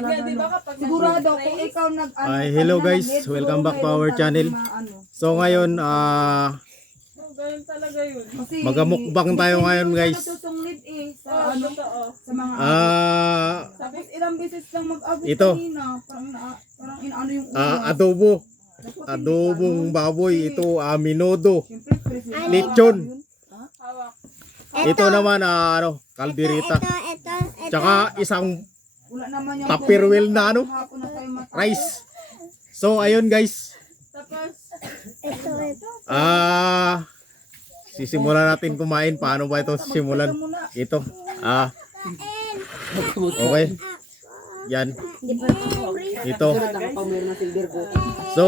Sigurado kung ikaw hello guys, welcome back to our channel. So ngayon Ganun talaga yun. magamukbang tayo ngayon guys. Susunglit sa sa mga tapos ilang beses lang mag-abot Ito. kanina. Parang inaano yung Adobong baboy, ito minodo, Siyempre, lechon. Hawak. Ito naman kaldereta. Tsaka isang wala naman yung Tupperware na hapon na tayo matapos. rice. So ayun guys. Tapos, Sisimulan natin kumain. Paano ba ito simulan? Ito. Okay. Yan. Ito. So,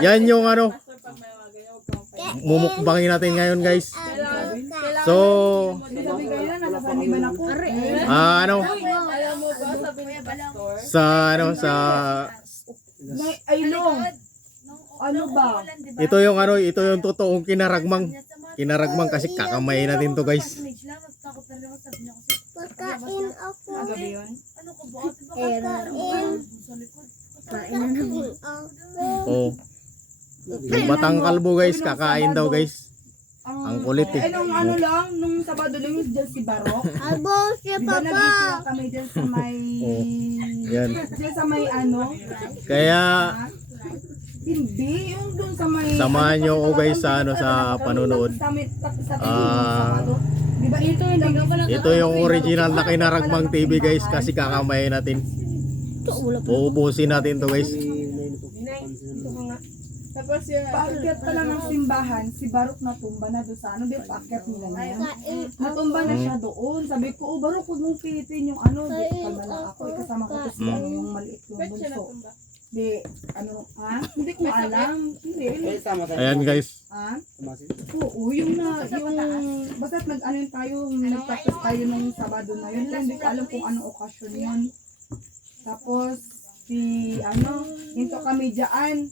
yan yung mumukbangin natin ngayon guys. So, Sabi kayo na, nasasanay man ako. alam mo ba, sabi ni Pastor, sa May aylong. Ano ba? ito yung totoong kinaragmang kasi kakamayin natin to guys. Pagkain ako. Gabi yun? Kain na naman. Oh. Yung batang kalbo guys, kakain daw guys. Ang kulit eh. Nung nung Sabado lang yung dyan si Barok. Abo si Diba Papa. nag-issue kami dyan sa may... Yan. Dyan sa may Kaya hindi, yung dun sa may... samahan nyo ako guys sa panunood. Diba Ito yung original na kinaragmang TV guys kasi kakamayin natin. Uubusin natin to guys. tapos yun, paakyat pa lang ng simbahan, si Barok natumba na doon sa paakyat nila niya. Natumba na siya doon. Sabi ko, Barok, huwag mong pilitin yung di, kalma lang ako. Kasama ko to si yung maliit yung ba't siya bunso. natumba? Di, hindi ko alam. Hindi. Ayan guys. Oo, basta nagtapos tayo nung Sabado na yun. Hindi ko alam kung anong okasyon yun. Tapos, hinto kami dyan.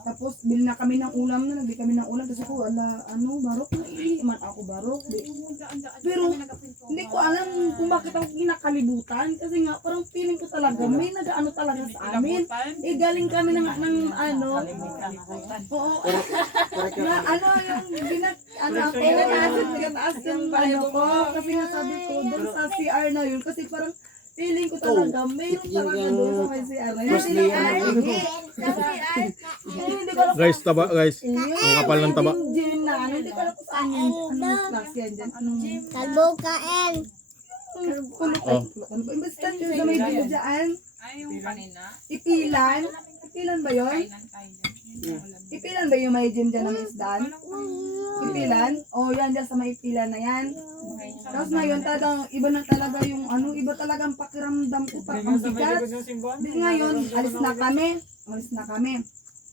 Tapos, bili na kami ng ulam nagbili kami ng ulam. Kasi ko, Barok, naiili man ako, Barok. Pero, hindi ko alam kung bakit ako kinakalibutan. Kasi nga, parang feeling ko talaga, may nag-ano talaga sa amin. Galing kami ng oo. Ginataas yung ko. Kasi nga sabi ko, doon sa CR na yun. Kasi parang, feeling ko talaga, mayroon talaga doon sa may CR na yun. Guys, taba guys. Ang kapal ng taba. Gin na, hindi ko alam kung saan yan. Anong class yan dyan? Kalbo kain. Basta yun sa may dito dyan. yung kanina. Ipilan. Ipilan ba yun? Ipilan ba yung may gym dyan ng isdan? Ipilan? Yan dyan sa may ipilan na yan. Tapos ngayon, iba na talaga yung iba talagang pakiramdam ko parang bigat. Di ngayon, alis na kami.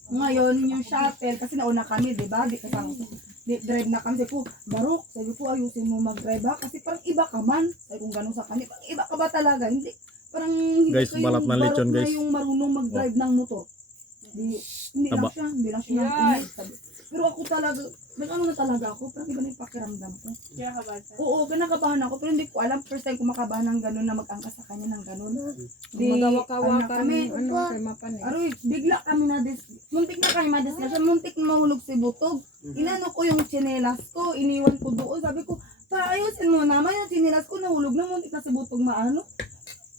Ngayon, yung shuttle, kasi nauna kami, di ba? Drive na kami. Sabi ko, Barok, ayusin mo mag-drive ha? Kasi parang iba ka man. Sabi kong gano'n sa kanya, parang iba ka ba talaga? Hindi. Parang hindi Guys, ko yung balat na lechon, Barok guys. na yung marunong mag-drive ng motor. Hindi lang siya ng init. Pero ako talaga, na talaga ako, parang iba na yung pakiramdam ko. Kaya ka ba? Oo, kinakabahan ako, pero hindi ko alam, first time ko makabahan ng gano'n na mag-angkas sa kanya ng gano'n. Magawa-kawa kami, kay Mapan eh. aroy, bigla kami muntik na kami madisgrasya, muntik na mahulog si Butog. Inano ko yung tsinelas ko, iniwan ko doon, sabi ko, ayusin mo naman yung tsinelas ko, nahulog na, muntik na si Butog maano.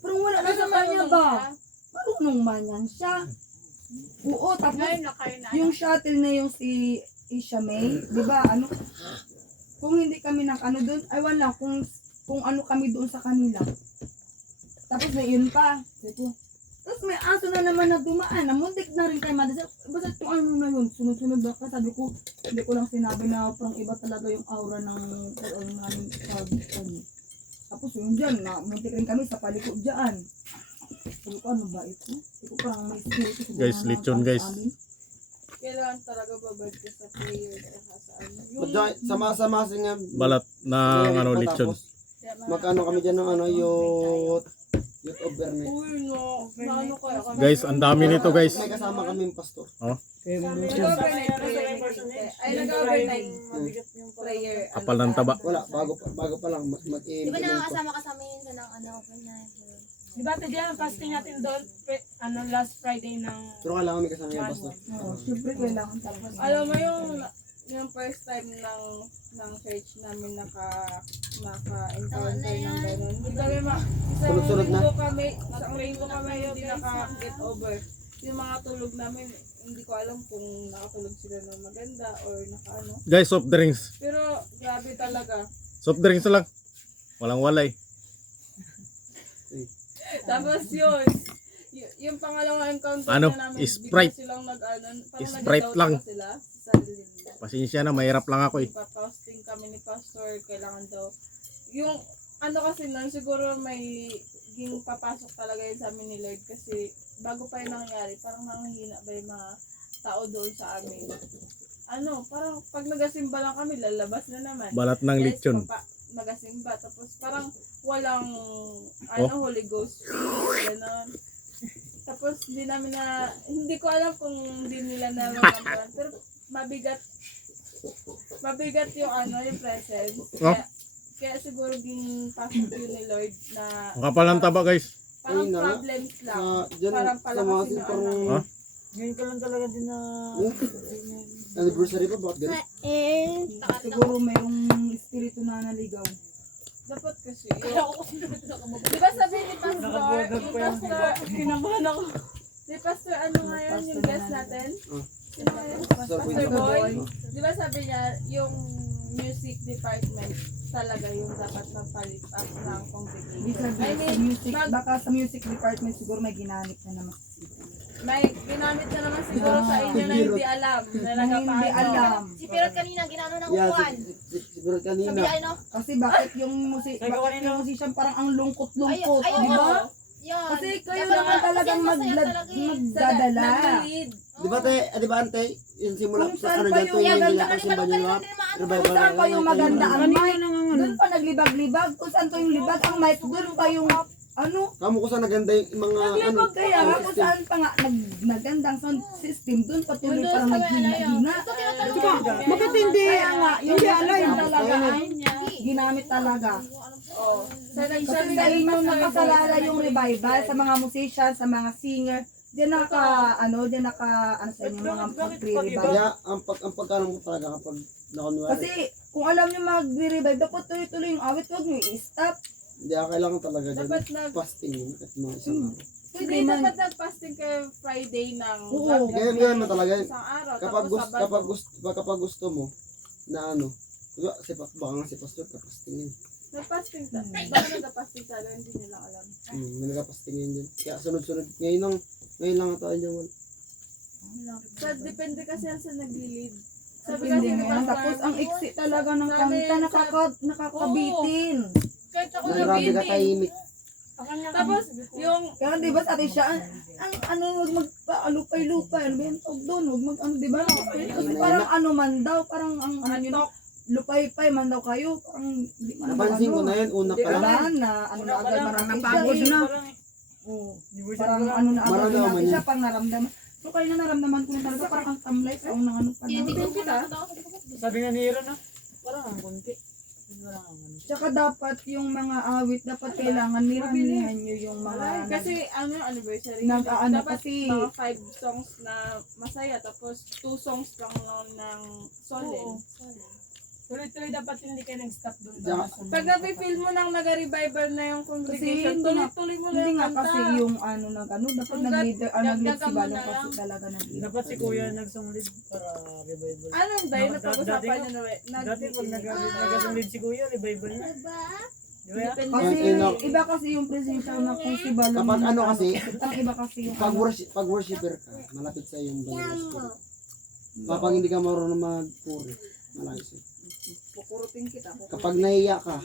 Pero wala na sa kanya ba? Marunong man yan siya. Oo, tapos yung shuttle na yung si Isha May, di ba, kung hindi kami doon, ay wala, kung ano kami doon sa kanila. Tapos na yun pa, tapos may aso na naman na dumaan, muntik na rin kayo madasal, basta yung na yun, sunod-sunod ba ka, sabi ko, hindi ko lang sinabi na parang iba talaga yung aura ng namin sabi. Tapos yun dyan, muntik rin kami sa palikod dyan. Sabi ko, ano ba ito? Sabi ko, parang may spirit. Guys, lechon guys. Kailangan talaga babad ka sa prayer Sama-sama nga Balat na lechon. Magkano kami dyan ng youth over night. Uy, no. Naano kaya kami? Guys, ang dami nito guys. May kasama kami yung pastor. Nag-overnight prayer. Kapal ng taba. Wala, bago pa lang Di ba nakakasama ka sa amin sa Di ba ate Jan, fasting natin doon, last Friday ng... Pero kailangan may kasama yung pastor. Oo, syempre kailangan talaga. Alam mo yung first time ng church namin naka-encounter ng gano'n. Hindi kami Sunod-sunod na. isang linggo kami hindi naka-get over. Yung mga tulog namin, hindi ko alam kung nakatulog sila ng maganda or naka-ano. Guys, soft drinks. Pero grabe talaga. Soft drinks lang. Walang walay. Tapos yung pangalawang encounter Ano? na namin, Sprite. bigla silang parang Sprite nag-doubt lang. na sila sa sarili nila. Pasensya na, mahirap lang ako eh. Ipa-posting kami ni Pastor, kailangan daw. Yung ano kasi nun, siguro may ging papasok talaga yun sa amin ni Lord kasi bago pa yung nangyari, parang nanghihina ba yung mga tao doon sa amin. Ano, parang pag nagasimba lang kami, lalabas na naman. Balat ng lechon. Nagasimba, tapos parang walang Holy Ghost feel, gano'n. Tapos hindi ko alam kung hindi nila nararamdaman, pero mabigat yung yung presence. Kaya siguro ging pasok yun ni Lord na Ang kapal ng taba guys. parang Ayun na. problems lang. Diyan, Parang sa mga palakasin yung parang Ha? Ngayon ko lang talaga din na... anniversary pa, bakit ganun? Kain. Siguro mayroong espiritu na naligaw. Dapat kasi. Di ba sabi ni Pastor, yung Pastor, kinabahan ako. Si Pastor, ano nga yun, yung guest natin? Sino nga yun? Pastor Pastor Boy. Boy. Di ba sabi niya, yung music department talaga yung dapat magpalipas ng Ibig congregation. sabihin sa music, baka sa music department siguro may ginamit na naman. May ginamit na naman siguro sa inyo na hindi alam. Na Na hindi nagpaano. alam. Si Pirot kanina ginano ng Yeah, upuan. siguro kanina. Sabi ano? Kasi bakit yung musician parang ang lungkot-lungkot, Ayaw, di ba? Yan. Kasi kayo Dapat naman talagang masaya talaga eh. magdadala. Nag-lead. Di ba di ba ante, yung simula Kung sa saan ano pa dyan, yung tuwing maganda, nila kasimba nyo lahat. Kung saan pa yung maganda ang mic, doon pa naglibag-libag. Kung saan pa yung libag ang mic, doon pa yung Kamu ko sa naganda yung mga ano. kaya nga kung saan pa nga nagandang sound system, doon patuloy parang naghina-hina. Bakit hindi? Kaya nga, yung align? talaga ang ginamit talaga. Oh. So, Kasi sa inyo nakasalala yung revival sa mga musician, sa mga singer. Diyan ano sa inyo mga pre-revival. Kaya ang pagkano mo talaga kapag nakunwari. Kasi kung alam nyo magre-revive, dapat tuloy-tuloy yung awit, huwag nyo i-stop. Hindi kailangan talaga dyan. dapat Fasting yun at mga isang araw. Hindi, man. dapat nag-fasting kayo Friday ng Oo. Kaya ganyan na talaga. isang araw. Kapag tapos gusto, Sabado. kapag gusto mo na ano, baka nga si pastor kapasting yun. Nag-fasting tayo. Baka nag-fasting tayo, hindi nila alam. May nagkapasting yun dyan. Kaya sunod-sunod. Ngayon lang tayo dyan. So, depende kasi yan sa nagli-lead. Sabi Hindi kasi ni nga. Pastor, Tapos ang iksi talaga ng kanta, nakakabitin. kahit ako Na grabe ka nabitin. tahimik. Tapos, yung Kaya di ba sa atin siya, ang huwag magpaalupay-lupay, ano ba yung tawag doon, huwag mag ano, di ba? Kasi parang ano man daw, parang ang ano yun, lupay-pay man daw kayo, parang di man daw Napansin ko na ano. yun, una pa lang. Wala na, ano na agad marami Napagod siya na. eh. Oo. Parang ano na agad Maramdaman marami niya. siya, pang naramdaman. So kayo na naramdaman ko na talaga, parang ang tamlay sa unang ano pa na. Sabi nga ni Hero na, parang ang konti. Parang ang ano. Tsaka dapat yung mga awit, dapat kailangan niramihan nyo yung mga kasi anniversary. Nag-aano dapat kasi- mga 5 songs na masaya, tapos 2 songs lang ng solemn. Tuloy-tuloy dapat hindi kayo nag-stop doon. Tsaka- Pag napi-feel mo nang nag-revival na yung congregation, hindi nga- tuloy-tuloy mo lang hindi yung nga kanta. kasi yung ano dapat Hanggat nag-leader, nag-lead si dagdagan mo Balong na kasi lang. talaga nag-lead. Dapat si Kuya nagsunglit para revival. Ano ba yun? Dati Napag-usapan ko- nyo na Dati pag nag-sunglit si Kuya, revival na. Di ba? Depende. Kasi Ang- iba kasi yung presensya na kung si Balong. Kapag ano kasi, ang iba kasi yung pag worshiper ka, malapit sa yung banal na spirit. Kapag hindi ka marunong magpuri, malayo sa'yo. Kukurutin kita. Kapag nahiya ka,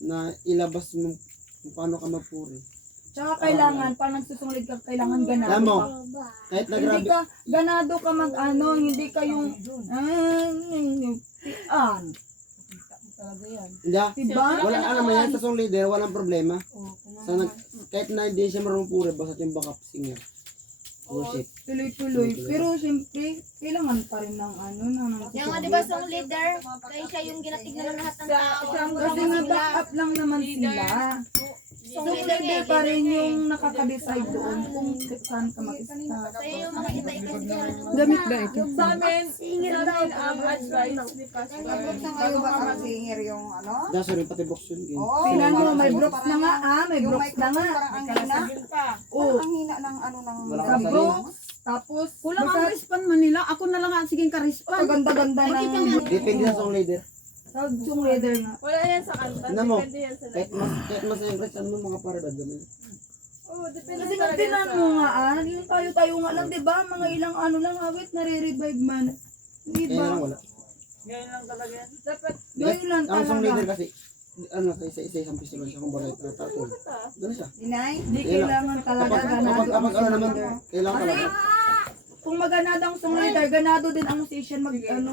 na ilabas mo kung paano ka magpuri. Tsaka kailangan, pag nagsusunglit ka, kailangan ganado Alam mo, ka. kahit na Hindi grabe, ka, ganado ka hindi ka yung, talaga yan. hindi Diba? wala naman yan, sa song leader, walang problema. Kahit na hindi siya marunong puri, basta yung backup singer. Worship. Tuloy-tuloy. Pero siyempre, kailangan pa rin ng Yung nga diba song leader, kaya siya yung ginatignan ng lahat ng tao. Kasi nga back up lang naman sila. Song leader Depende pa rin yung nakaka-decide doon kung saan ka mag-start. Sa'yo yung mga iba-iba dyan. Gamit ba ito? Sa amin, advice ni Pastor. Ngayon ba ang singer yung ano? Daso rin pati box yun. Oo. Tingnan mo, may brooks na nga may brooks na nga. Parang ang hina. Oh, Ang hina ng ano ng Wala sa ka brooks, tapos Kulang basta ang respan Manila. Ako na lang ang siging karispan. kaganda-ganda ng Depende na song leader. sa yung leather nga. Wala yan sa kanta. Tingnan mo. Depende yan sa Kahit mas yung Chris, ano mga paradad gamit. Oo, depende Kasi talaga nagtinan sa... mo nga yung tayo nga lang, 'di ba? Mga ilang ano lang awit nare-revive man. Di Kaya ba? lang wala. Dapat, Ngayon lang Ang song leader talaga. kasi, ano, sa isa isang festival siya kung bakit natatol. Ganun siya. inay. Di kailangan talaga ganado ang Kapag ano naman, leader. kailangan Kasi talaga. kung maganado ang song leader, ganado din ang musician mag ano.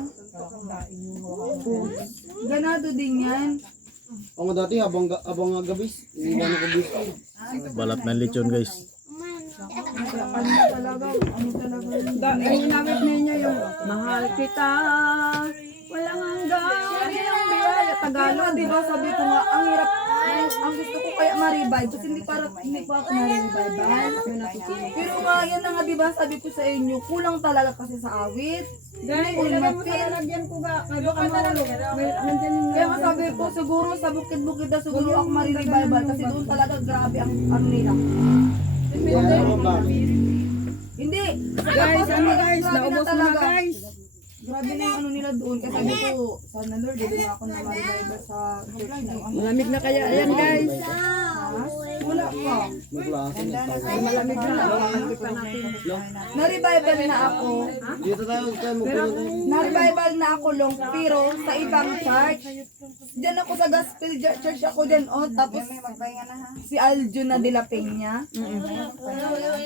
Ganado din yan. Ako dati habang gabis, hindi na ako busy. Balat ng lechon guys. Ano talaga, ano talaga. Ang ginamit ninyo yung mahal kita. Walang hanggan. Yung biyaya Tagalog. Di ba sabi ko nga, ang hirap, ang gusto ko kaya ma-revive kasi hindi pa ako na-revive. Pero nga, yan na nga, di ba sabi ko sa inyo, kulang talaga kasi sa awit. Dahil ilagay mo sa lalagyan ko ba? Kaya baka mahulog. Nandiyan yung Kaya nga sabi ko, siguro sa bukid-bukid na siguro ako ma-revival kasi doon talaga grabe ang ano nila. Kaya ano ba? Hindi! guys, ano guys, Grabe naubos mo na guys. Grabe na yung ano nila doon. Kasi sabi ko, sana Lord, hindi na ako na ma-revival sa church na yung ano. Malamig na kaya yan guys. Wala pa. Magklase na tayo. Malamig na. Malamig pa natin. Na-revival na ako. Dito tayo magpunta. Na-revival na ako long, pero sa ibang church. Diyan ako sa gospel church ako din, oh. Tapos Magpahinga na ha. si Aljo na de la Peña.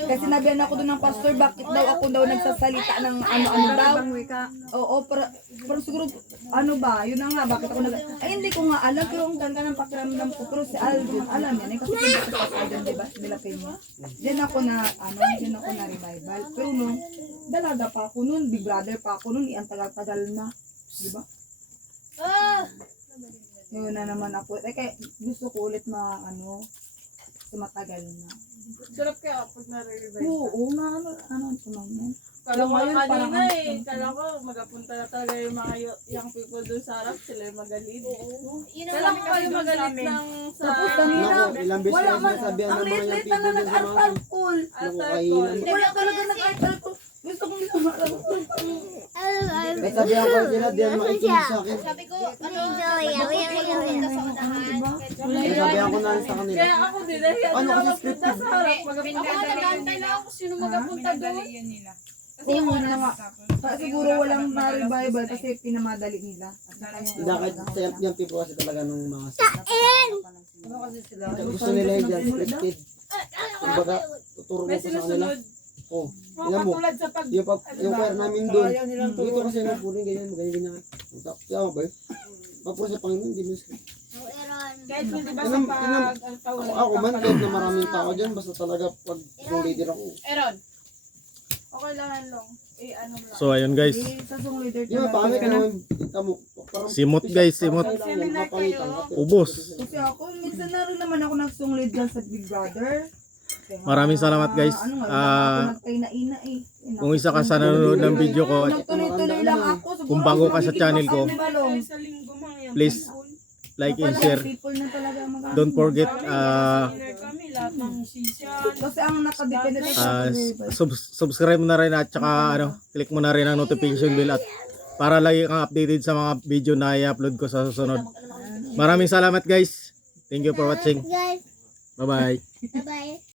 Kasi sinabihan ako doon ng pastor, bakit daw ako daw nagsasalita ng ano-ano daw. Ibang wika. Oo, pero siguro, ano ba, yun na nga, bakit ako ay hindi ko nga alam, pero ang ganda ng pakiramdam ko, pero si Alvin, alam yan, kasi hindi ko sa Alvin, diba, sa Nila Peña. Diyan ako na revival, pero nung, dalaga pa ako nun, big brother pa ako nun, ang tagal-tagal na, diba? Yun na naman ako, kaya gusto ko ulit kasi matagal na. sarap kaya pag nare-revive. Oo, ano naman yan. Kala ko Ngayon, parang kanina ang- kala ko magapunta na talaga yung mga young people doon sa harap, sila yung magalit. Yun ang Kala ko kayo magalit ng sa... Tapos kanina, Naku, ilang beses wala na man, sinasabihan ang ng mga liit-liit young na people dun sa mga... nag-alcohol. Naku, Altar kainan. call. Wala talaga nag-alcohol. Gusto kong ginagawa. Kahit sabihan ko sila, di yan makikinig sa akin. Sabi ko, magpunta sa unahan. Kahit sabihan ko na rin sa kanila. Kaya ako din, nahiya Ano na kasi ako scripted? punta sa harap. Ako nga nag-aantay na ako sino magapunta doon. Kasi yung una nga, siguro walang na-revival kasi pinamadali nila. Hindi, kahit sa young people kasi talaga ng mga... Gusto nila yung dyan, scripted. Kumbaga, tuturo May ko pa sa kanila. sinusunod. Oh, alam mo, yung choir namin doon, dito kasi napunin, ganyan, ganyan. Kaya ba yun? Papuro sa Panginoon, hindi mo script. Kahit hindi ba Inam- sa inam- pag... Ako man, kahit na maraming tao dyan, basta talaga pag yung leader ako. Eron. Okay lang yan long. Ano lang. So ayun guys. Sa song leader Di ba, pangit ka naman, kita mo, parang... Simot guys, simot. Ubos. Kasi ako, minsan na rin naman ako nag-song lead dyan sa Big Brother. Maraming salamat guys. Ano nga, ako nagpaina-ina eh. Kung isa ka sa nanonood ng video ko, Nagtuloy-tuloy lang ako. Siguro kung bago ka sa magiging channel ko, masama, Balong. please like and share. People na talaga mag- Don't forget Kasi ang nakadepende subscribe mo na rin at saka click mo na rin ang notification bell at para lagi kang updated sa mga video na i-upload ko sa susunod. Maraming salamat guys. Thank you for watching. Guys, Bye bye. bye-bye.